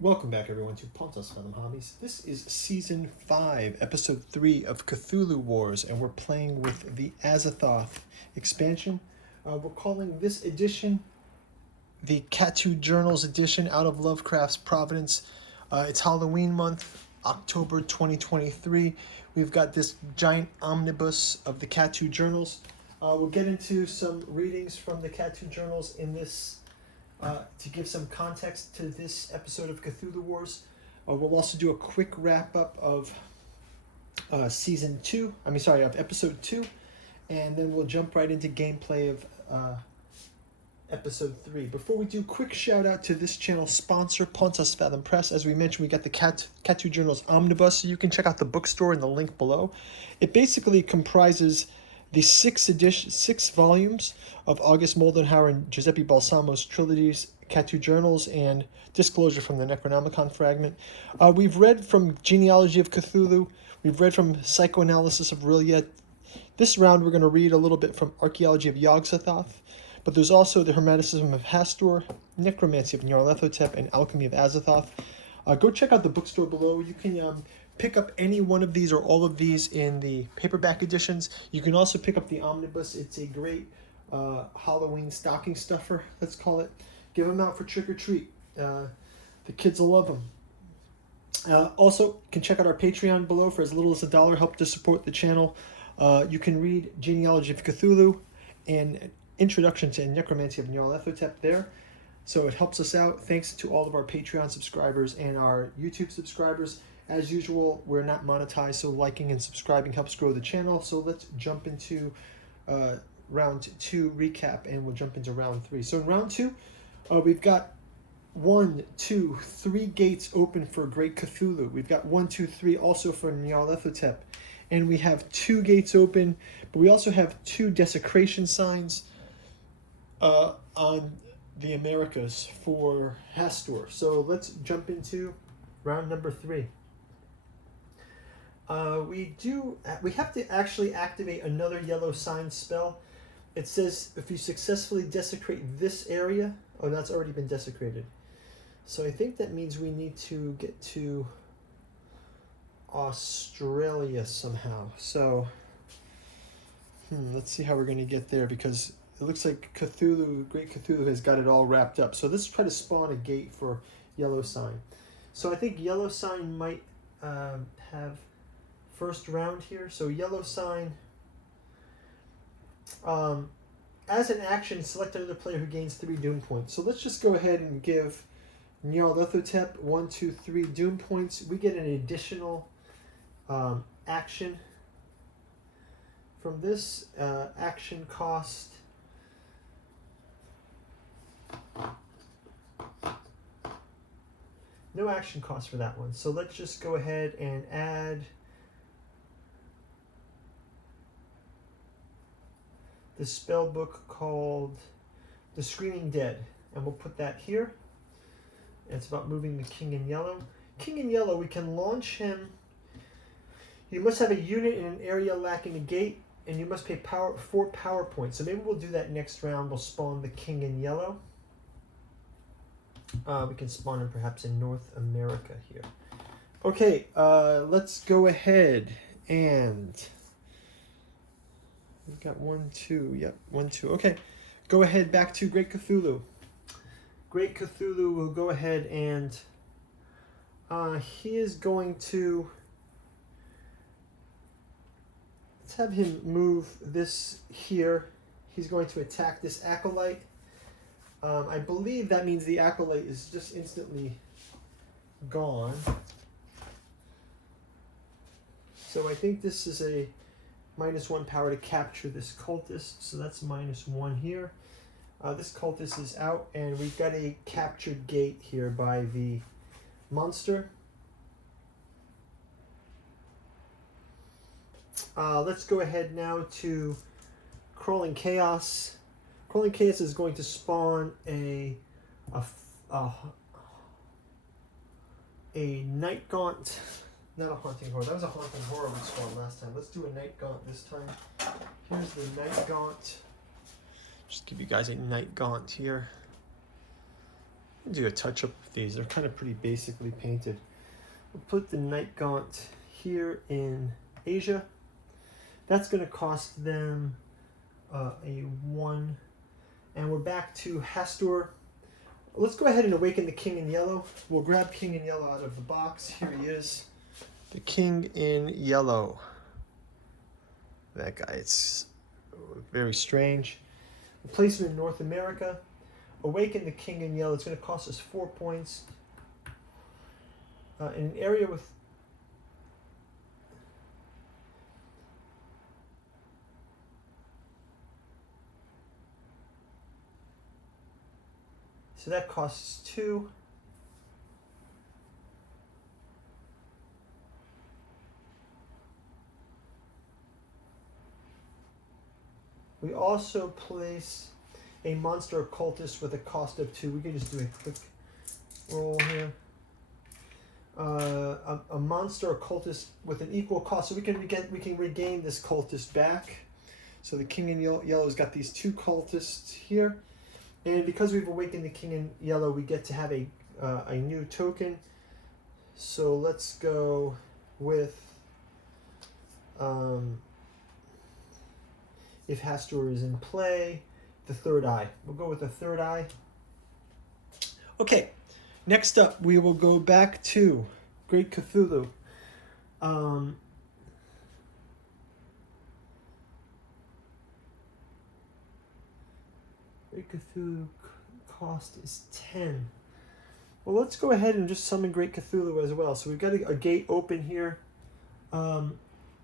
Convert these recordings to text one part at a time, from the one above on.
Welcome back, everyone, to Pontos, Fathom, Hobbies. This is Season 5, Episode 3 of Cthulhu Wars, and we're playing with the Azathoth expansion. We're calling this edition the Kathu Journals edition out of Lovecraft's Providence. It's Halloween month, October 2023. We've got this giant omnibus of the Kathu Journals. We'll get into some readings from the Kathu Journals in this to give some context to this episode of Cthulhu Wars. We'll also do a quick wrap up of Episode 2, and then we'll jump right into gameplay of Episode 3. Before we do, quick shout out to this channel's sponsor, Pontos Fathom Press. As we mentioned, we got the Kathu Journals Omnibus, so you can check out the bookstore in the link below. It basically comprises the six volumes of August Moldenhauer and Giuseppe Balsamo's trilogies, Kathu Journals, and Disclosure from the Necronomicon Fragment. We've read from Genealogy of Cthulhu. We've read from Psychoanalysis of Rilliet. This round we're going to read a little bit from Archaeology of Yog-Sothoth. But there's also the Hermeticism of Hastur, Necromancy of Nyarlathotep, and Alchemy of Azathoth. Go check out the bookstore below. You can pick up any one of these or all of these in the paperback editions. You can also pick up the omnibus. It's a great Halloween stocking stuffer, let's call it. Give them out for trick or treat. The kids will love them. Also, you can check out our Patreon below for as little as $1. Help to support the channel. You can read Genealogy of Cthulhu and Introduction to Necromancy of Nyarlathotep there. So it helps us out. Thanks to all of our Patreon subscribers and our YouTube subscribers. As usual, we're not monetized, so liking and subscribing helps grow the channel. So let's jump into round 2 recap, and we'll jump into round 3. So in round 2, we've got 1, 2, 3 gates open for Great Cthulhu. We've got 1, 2, 3 also for Nyarlathotep. And we have 2 gates open, but we also have 2 desecration signs on the Americas for Hastur. So let's jump into round number 3. We have to actually activate another yellow sign spell. It says if you successfully desecrate this area, oh, that's already been desecrated. So I think that means we need to get to Australia somehow. So let's see how we're going to get there, because it looks like Great Cthulhu has got it all wrapped up. So let's try to spawn a gate for yellow sign. So I think yellow sign might have first round here. So yellow sign, as an action, select another player who gains 3 doom points. So let's just go ahead and give Nyarlathotep 1, 2, 3 doom points. We get an additional action from this. Action cost no action cost for that one. So let's just go ahead and add the spell book called The Screaming Dead, and we'll put that here. It's about moving the king in yellow. King in yellow, we can launch him. You must have a unit in an area lacking a gate, and you must pay 4 power points. So maybe we'll do that next round. We'll spawn the king in yellow. We can spawn him perhaps in North America here. Okay, let's go ahead and we've got 1, 2. Yep, 1, 2. Okay, go ahead back to Great Cthulhu. Great Cthulhu will go ahead and he is going to, let's have him move this here. He's going to attack this acolyte. I believe that means the acolyte is just instantly gone. So I think this is a -1 power to capture this cultist. So that's -1 here. This cultist is out, and we've got a captured gate here by the monster. Let's go ahead now to Crawling Chaos. Crawling Chaos is going to spawn a Night Gaunt. Not a Haunting Horror. That was a Haunting Horror we spawned last time. Let's do a Night Gaunt this time. Here's the Night Gaunt. Just give you guys a Night Gaunt here. do a touch up of these. They're kind of pretty basically painted. We'll put the Night Gaunt here in Asia. That's going to cost them a 1. And we're back to Hastur. Let's go ahead and awaken the King in Yellow. We'll grab King in Yellow out of the box. Here he is. The King in Yellow. That guy, it's very strange. We'll place him in North America. Awaken the King in Yellow. It's going to cost us 4 points. In an area with... So that costs 2. We also place a monster occultist with a cost of 2. We can just do a quick roll here. A monster occultist with an equal cost, so we can regain this cultist back. So the King in Yellow's got these 2 cultists here, and because we've awakened the King in Yellow, we get to have a new token. So let's go with if Hastur is in play, the Third Eye. We'll go with the Third Eye. Okay, next up we will go back to Great Cthulhu. Great Cthulhu cost is 10. Well, let's go ahead and just summon Great Cthulhu as well. So we've got a gate open here.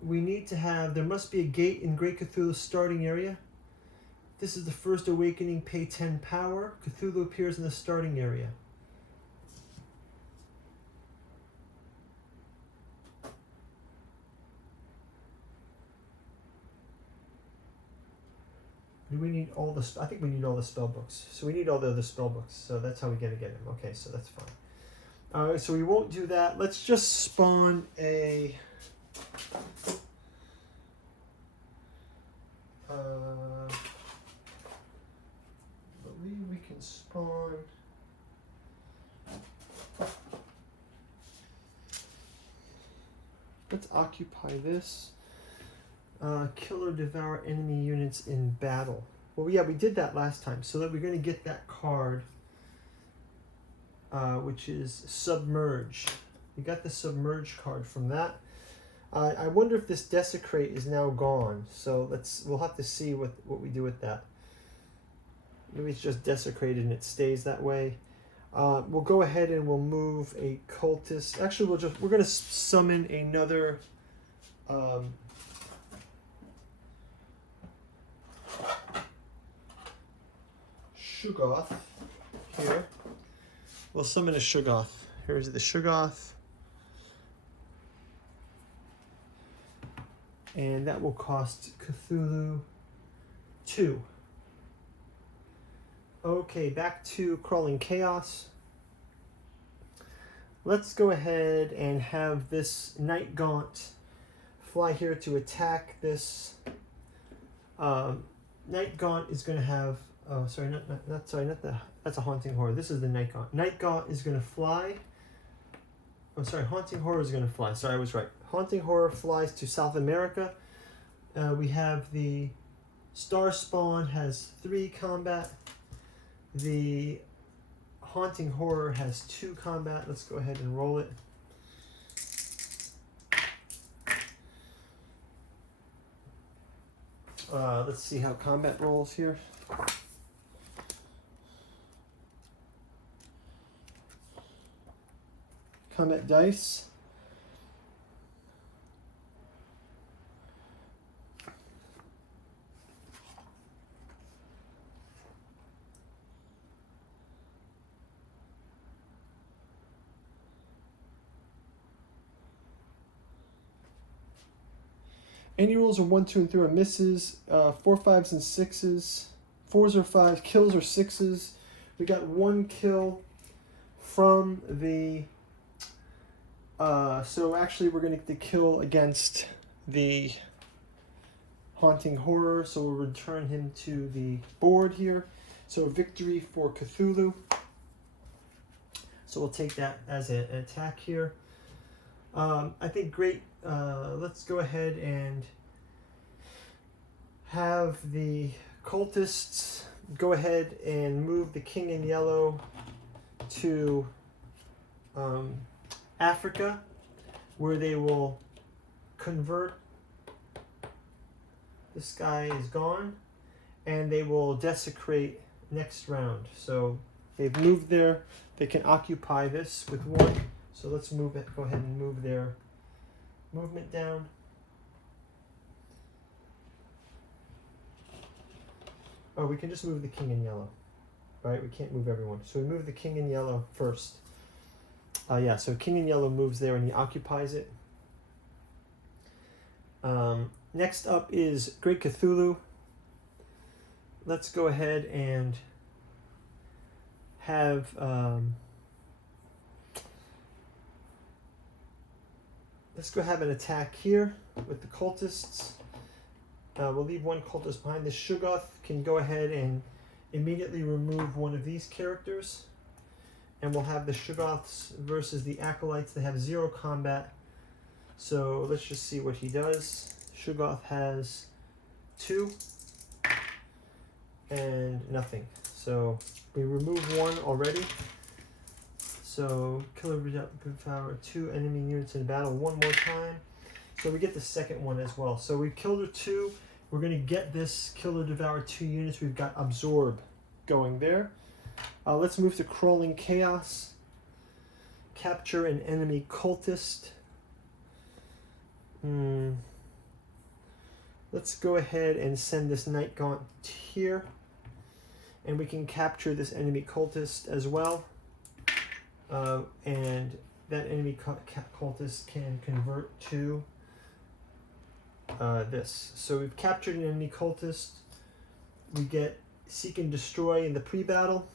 We need to have, there must be a gate in Great Cthulhu's starting area. This is the first awakening, pay 10 power. Cthulhu appears in the starting area. Do we need all the, I think we need all the spell books. So we need all the other spell books. So that's how we get him. Okay, so that's fine. All right, so we won't do that. Let's just spawn a... I believe we can spawn... Let's occupy this. Kill or devour enemy units in battle. Well, yeah, we did that last time. So that we're going to get that card, which is Submerge. We got the Submerge card from that. I wonder if this Desecrate is now gone. So we'll have to see what we do with that. Maybe it's just desecrated and it stays that way. We'll go ahead and we'll move a cultist. Actually, we're going to summon another Shuggoth here. We'll summon a Shuggoth. Here's the Shuggoth. And that will cost Cthulhu 2. Okay, back to Crawling Chaos. Let's go ahead and have this Night Gaunt fly here to attack this. Night Gaunt is going to have... Oh, sorry, that's a Haunting Horror. This is the Night Gaunt. Night Gaunt is going to fly. Oh, sorry, Haunting Horror is going to fly. Sorry, I was right. Haunting Horror flies to South America. We have the Star Spawn has 3 combat. The Haunting Horror has 2 combat. Let's go ahead and roll it. Let's see how combat rolls here. Combat dice. Any rolls are 1, 2, and 3 are misses. 4, 5s, and 6s. 4s or 5s. Kills or 6s. We got 1 kill from the... so actually we're going to get the kill against the Haunting Horror. So we'll return him to the board here. So victory for Cthulhu. So we'll take that as an attack here. I think great. Let's go ahead and have the cultists go ahead and move the king in yellow to Africa, where they will convert. This guy is gone, and they will desecrate next round. So they've moved there. They can occupy this with one. So let's move it. Go ahead and move their movement down. Oh, we can just move the king in yellow, right? We can't move everyone. So we move the king in yellow first. Yeah, so king in yellow moves there and he occupies it. Next up is Great Cthulhu. Let's go ahead and have let's go have an attack here with the cultists. We'll leave one cultist behind. The Shuggoth can go ahead and immediately remove one of these characters. And we'll have the Shuggoths versus the Acolytes. They have 0 combat. So let's just see what he does. Shuggoth has 2 and nothing. So we remove one already. So killer devour 2 enemy units in battle one more time. So we get the second one as well. So we've killed her 2. We're going to get this killer devour 2 units. We've got absorb going there. Let's move to crawling chaos. Capture an enemy cultist. Let's go ahead and send this Night Gaunt here. And we can capture this enemy cultist as well. And that enemy cultist can convert to this. So we've captured an enemy cultist. We get Seek and Destroy in the pre-battle.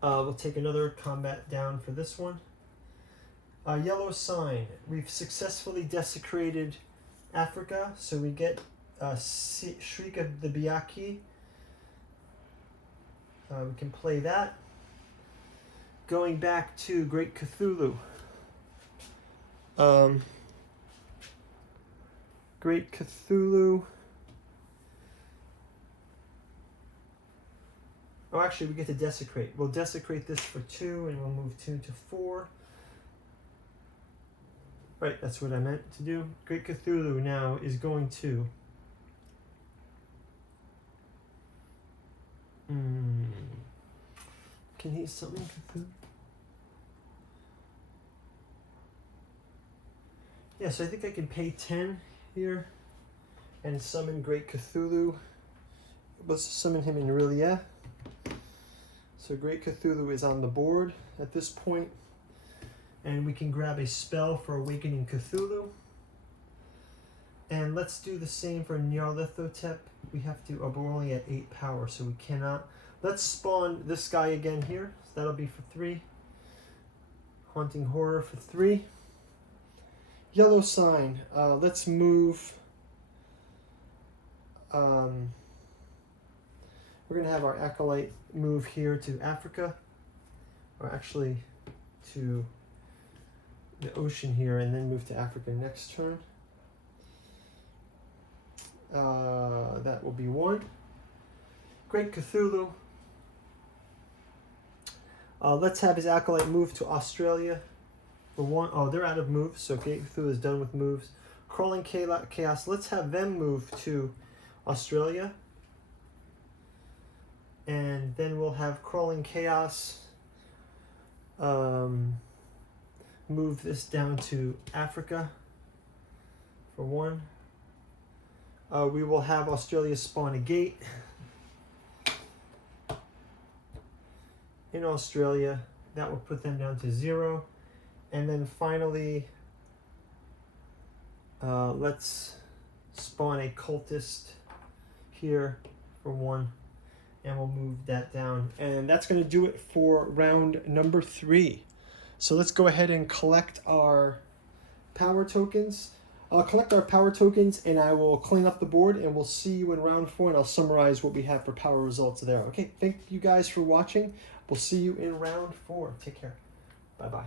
We'll take another combat down for this one. Yellow Sign. We've successfully desecrated Africa, so we get Shriek of the Biaki. We can play that. Going back to Great Cthulhu. Great Cthulhu. Oh, actually, we get to desecrate. We'll desecrate this for 2, and we'll move 2 to 4. Right, that's what I meant to do. Great Cthulhu now is going to... Can he summon Cthulhu? Yeah, so I think I can pay 10 here and summon Great Cthulhu. Let's summon him in Relief. So Great Cthulhu is on the board at this point, and we can grab a spell for Awakening Cthulhu. And let's do the same for Nyarlathotep. We have to, oh, but we're only at 8 power, so we cannot. Let's spawn this guy again here. So that'll be for 3. Haunting Horror for 3. Yellow Sign. Let's move. We're going to have our Acolyte move here to Africa, or actually to the ocean here, and then move to Africa next turn. That will be 1. Great Cthulhu. Let's have his Acolyte move to Australia for 1. Oh, they're out of moves, so Great Cthulhu is done with moves. Crawling Chaos. Let's have them move to Australia. And then we'll have Crawling Chaos move this down to Africa for 1. We will have Australia spawn a gate in Australia. That will put them down to 0. And then finally, let's spawn a cultist here for 1. And we'll move that down. And that's going to do it for round number 3. So let's go ahead and collect our power tokens. I'll collect our power tokens and I will clean up the board, and we'll see you in round 4, and I'll summarize what we have for power results there. Okay, thank you guys for watching. We'll see you in round 4. Take care. Bye-bye.